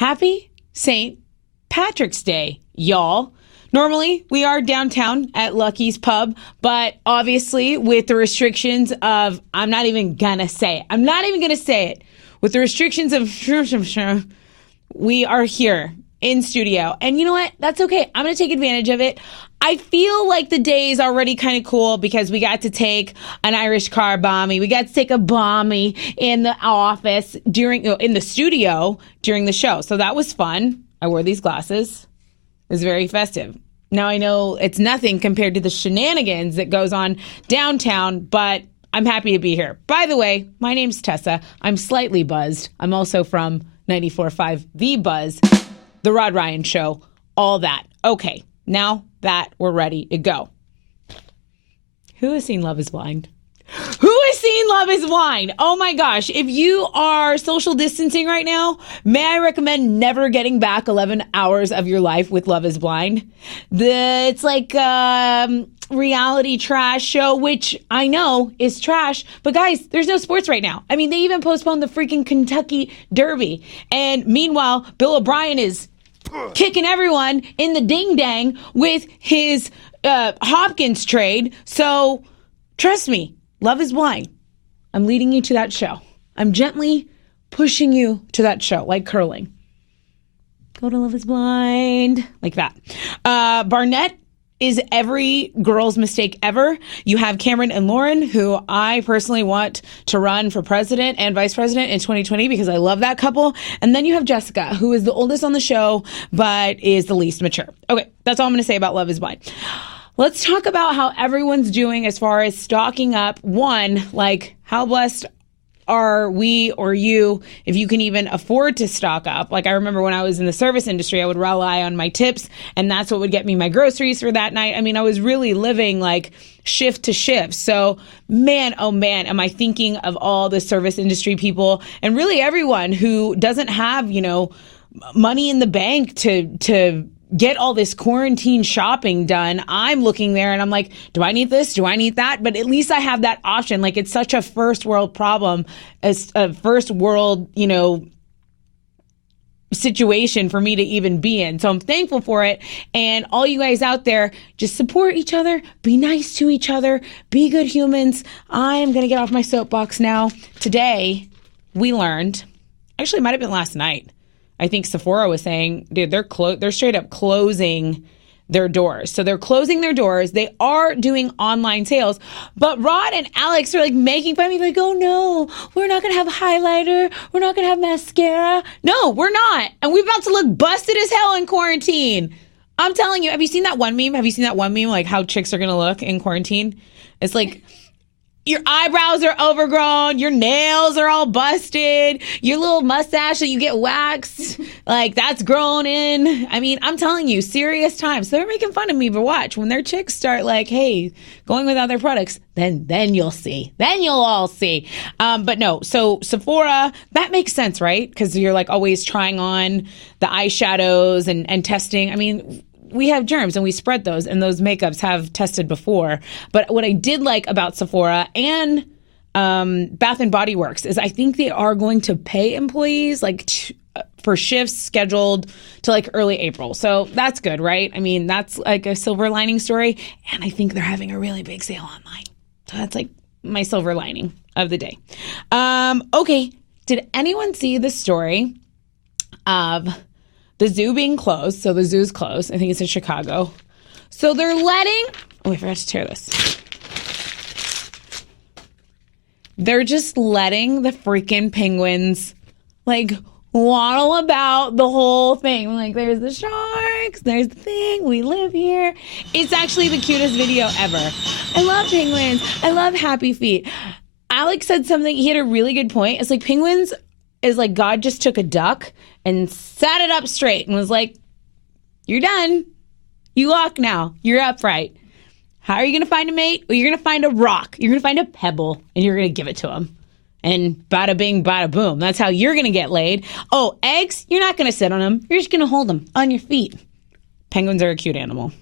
Happy St. Patrick's Day, y'all. Normally, we are downtown at Lucky's Pub, but obviously with the restrictions of, I'm not even going to say it. With the restrictions of, we are here in studio. And you know what? That's okay. I'm going to take advantage of it. I feel like the day is already kind of cool because we got to take an Irish car bombie. We got to take a bombie in the office in the studio during the show. So that was fun. I wore these glasses. It was very festive. Now I know it's nothing compared to the shenanigans that goes on downtown, but I'm happy to be here. By the way, my name's Tessa. I'm slightly buzzed. I'm also from 94.5 The Buzz, The Rod Ryan Show, all that. Okay, now that we're ready to go. Who has seen Love is Blind? Who has seen Love is Blind? Oh my gosh. If you are social distancing right now, may I recommend never getting back 11 hours of your life with Love is Blind. It's like reality trash show, which I know is trash. But guys, there's no sports right now. I mean, they even postponed the freaking Kentucky Derby. And meanwhile, Bill O'Brien is kicking everyone in the ding-dang with his Hopkins trade. So trust me, Love is Blind. I'm leading you to that show. I'm gently pushing you to that show, like curling. Go to Love is Blind, like that. Barnett is every girl's mistake ever. You have Cameron and Lauren, who I personally want to run for president and vice president in 2020 because I love that couple. And then you have Jessica, who is the oldest on the show, but is the least mature. Okay, that's all I'm going to say about Love is Blind. Let's talk about how everyone's doing as far as stocking up. One, like how blessed are we or you if you can even afford to stock up? Like I remember when I was in the service industry, I would rely on my tips and that's what would get me my groceries for that night. I mean, I was really living like shift to shift. So man, oh man, am I thinking of all the service industry people and really everyone who doesn't have, money in the bank to get all this quarantine shopping done. I'm looking there and I'm like, do I need this? Do I need that? But at least I have that option. Like it's such a first world problem, as a first world, situation for me to even be in. So I'm thankful for it. And all you guys out there, just support each other, be nice to each other, be good humans. I am going to get off my soapbox now. Today, we learned, actually it might have been last night, I think Sephora was saying, dude, they're straight up closing their doors. So they're closing their doors. They are doing online sales. But Rod and Alex are like making fun of me like, oh no, we're not going to have highlighter. We're not going to have mascara. No, we're not. And we're about to look busted as hell in quarantine. I'm telling you, have you seen that one meme? Like how chicks are going to look in quarantine? It's like, your eyebrows are overgrown, your nails are all busted, your little mustache that you get waxed, like that's grown in. I mean, I'm telling you, serious times. So they're making fun of me, but watch, when their chicks start like, hey, going without their products, then you'll see. Then you'll all see. But no, so Sephora, that makes sense, right? Because you're like always trying on the eyeshadows and testing. I mean, we have germs and we spread those, and those makeups have tested before. But what I did like about Sephora and Bath and Body Works is I think they are going to pay employees for shifts scheduled to like early April. So that's good, right? I mean, that's like a silver lining story. And I think they're having a really big sale online. So that's like my silver lining of the day. Okay. Did anyone see the story of the zoo being closed? So the zoo's closed. I think it's in Chicago. So they're letting... Oh, I forgot to tear this. They're just letting the freaking penguins, like, waddle about the whole thing. Like, there's the sharks. There's the thing. We live here. It's actually the cutest video ever. I love penguins. I love happy feet. Alex said something. He had a really good point. It's like penguins is like God just took a duck and sat it up straight and was like, you're done. You walk now. You're upright. How are you going to find a mate? Well, you're going to find a rock. You're going to find a pebble, and you're going to give it to him. And bada bing, bada boom. That's how you're going to get laid. Oh, eggs? You're not going to sit on them. You're just going to hold them on your feet. Penguins are a cute animal.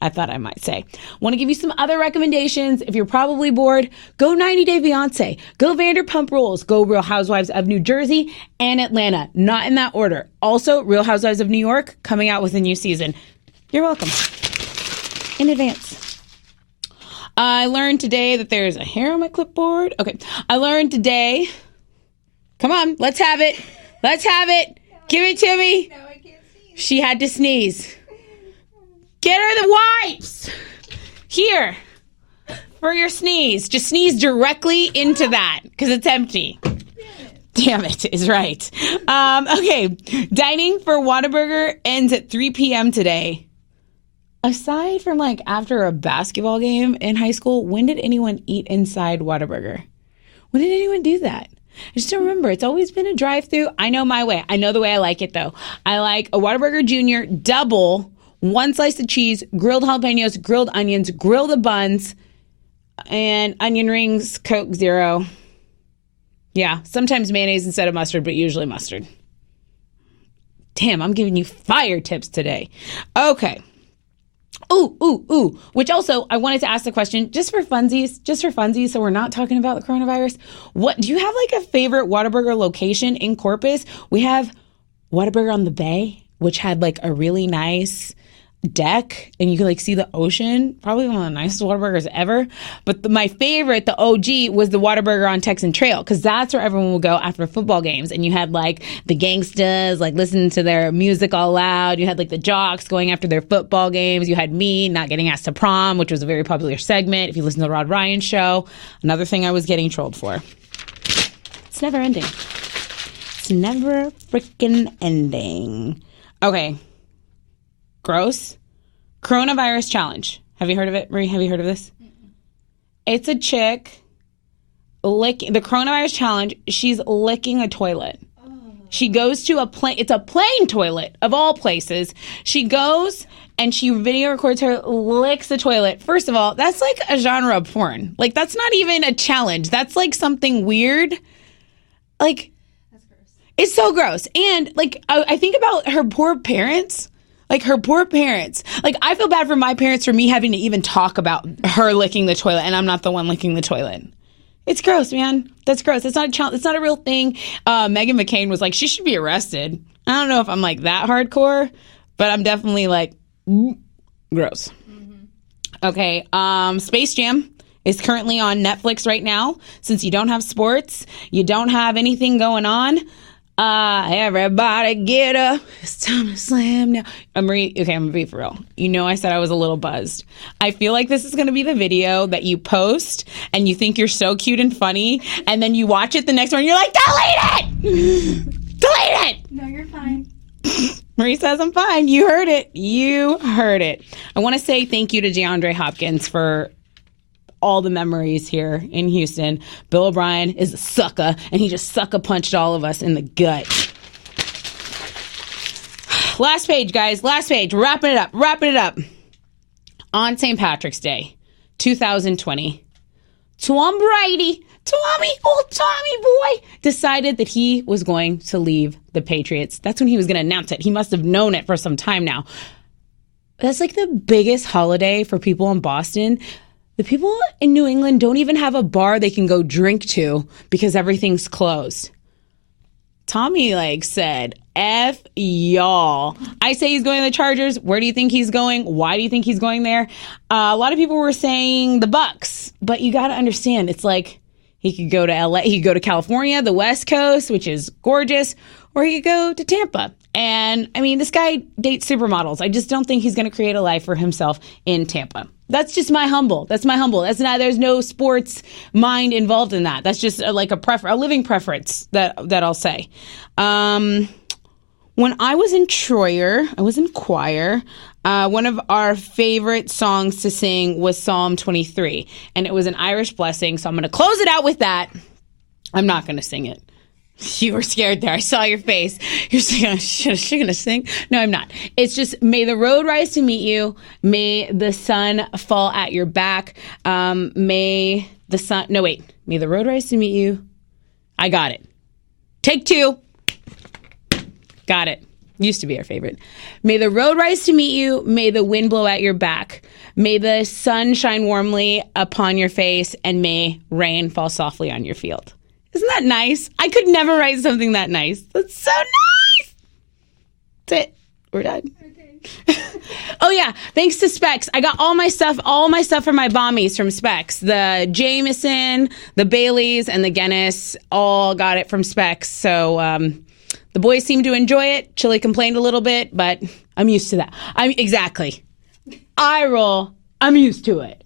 I thought I might say. Want to give you some other recommendations. If you're probably bored, go 90 Day Fiancé, go Vanderpump Rules, go Real Housewives of New Jersey and Atlanta. Not in that order. Also, Real Housewives of New York coming out with a new season. You're welcome. In advance. I learned today that there's a hair on my clipboard. Okay. I learned today. Come on, let's have it. Let's have it. Give it to me. No, I can't sneeze. She had to sneeze. Get her the wipes. Here. For your sneeze. Just sneeze directly into that because it's empty. Damn it is right. Okay. Dining for Whataburger ends at 3 p.m. today. Aside from like after a basketball game in high school, when did anyone eat inside Whataburger? When did anyone do that? I just don't remember. It's always been a drive-through. I know my way. I know the way I like it, though. I like a Whataburger Junior double, 1 slice of cheese, grilled jalapenos, grilled onions, grill the buns, and onion rings, Coke Zero. Yeah, sometimes mayonnaise instead of mustard, but usually mustard. Damn, I'm giving you fire tips today. Okay. Ooh. Which also, I wanted to ask the question, just for funsies, so we're not talking about the coronavirus. What do you have like a favorite Whataburger location in Corpus? We have Whataburger on the Bay, which had like a really nice deck and you could like see the ocean. Probably one of the nicest Whataburgers ever. But my favorite, the OG, was the Whataburger on Texan Trail because that's where everyone would go after football games. And you had like the gangsters like listening to their music all loud. You had like the jocks going after their football games. You had me not getting asked to prom, which was a very popular segment if you listen to the Rod Ryan show. Another thing I was getting trolled for. It's never ending. It's never freaking ending. Okay. Gross. Coronavirus challenge. Have you heard of it, Marie? Have you heard of this? Mm-mm. It's a chick licking the coronavirus challenge. She's licking a toilet. Oh. She goes to a plane. It's a plane toilet of all places. She goes and she video records her, licks the toilet. First of all, that's like a genre of porn. Like that's not even a challenge. That's like something weird. Like, that's gross. It's so gross. And like I think about her poor parents. Like, her poor parents. Like, I feel bad for my parents for me having to even talk about her licking the toilet, and I'm not the one licking the toilet. It's gross, man. That's gross. It's not a challenge. It's not a real thing. Meghan McCain was like, she should be arrested. I don't know if I'm, like, that hardcore, but I'm definitely, like, gross. Mm-hmm. Okay, Space Jam is currently on Netflix right now. Since you don't have sports, you don't have anything going on, everybody get up. It's time to slam now. I'm gonna be for real. You know I said I was a little buzzed. I feel like this is gonna be the video that you post and you think you're so cute and funny, and then you watch it the next morning and you're like, delete it! Delete it! No, you're fine. Marie says I'm fine. You heard it. You heard it. I want to say thank you to DeAndre Hopkins for all the memories here in Houston. Bill O'Brien is a sucker, and he just sucker punched all of us in the gut. Last page, guys. Last page. Wrapping it up. On St. Patrick's Day, 2020, Tom Brady, Tommy boy, decided that he was going to leave the Patriots. That's when he was going to announce it. He must have known it for some time now. That's like the biggest holiday for people in Boston. The people in New England don't even have a bar they can go drink to because everything's closed. Tommy said, F y'all. I say he's going to the Chargers. Where do you think he's going? Why do you think he's going there? A lot of people were saying the Bucks, but you got to understand, it's like he could go to LA, he could go to California, the West Coast, which is gorgeous, or he could go to Tampa. And I mean, this guy dates supermodels. I just don't think he's going to create a life for himself in Tampa. That's just my humble. That's not, there's no sports mind involved in that. That's just a living preference that I'll say. When I was in Troyer, I was in choir. One of our favorite songs to sing was Psalm 23, and it was an Irish blessing. So I'm going to close it out with that. I'm not going to sing it. You were scared there. I saw your face. You're saying, is she going to sing? No, I'm not. It's just, may the road rise to meet you. May the sun fall at your back. May the road rise to meet you. I got it. Take two. Got it. Used to be our favorite. May the road rise to meet you. May the wind blow at your back. May the sun shine warmly upon your face. And may rain fall softly on your field. Isn't that nice? I could never write something that nice. That's so nice. That's it. We're done. Okay. Oh, yeah. Thanks to Specs. I got all my stuff for my bommies from Specs. The Jameson, the Baileys, and the Guinness all got it from Specs. So, the boys seem to enjoy it. Chili complained a little bit, but I'm used to that. Exactly. I roll. I'm used to it.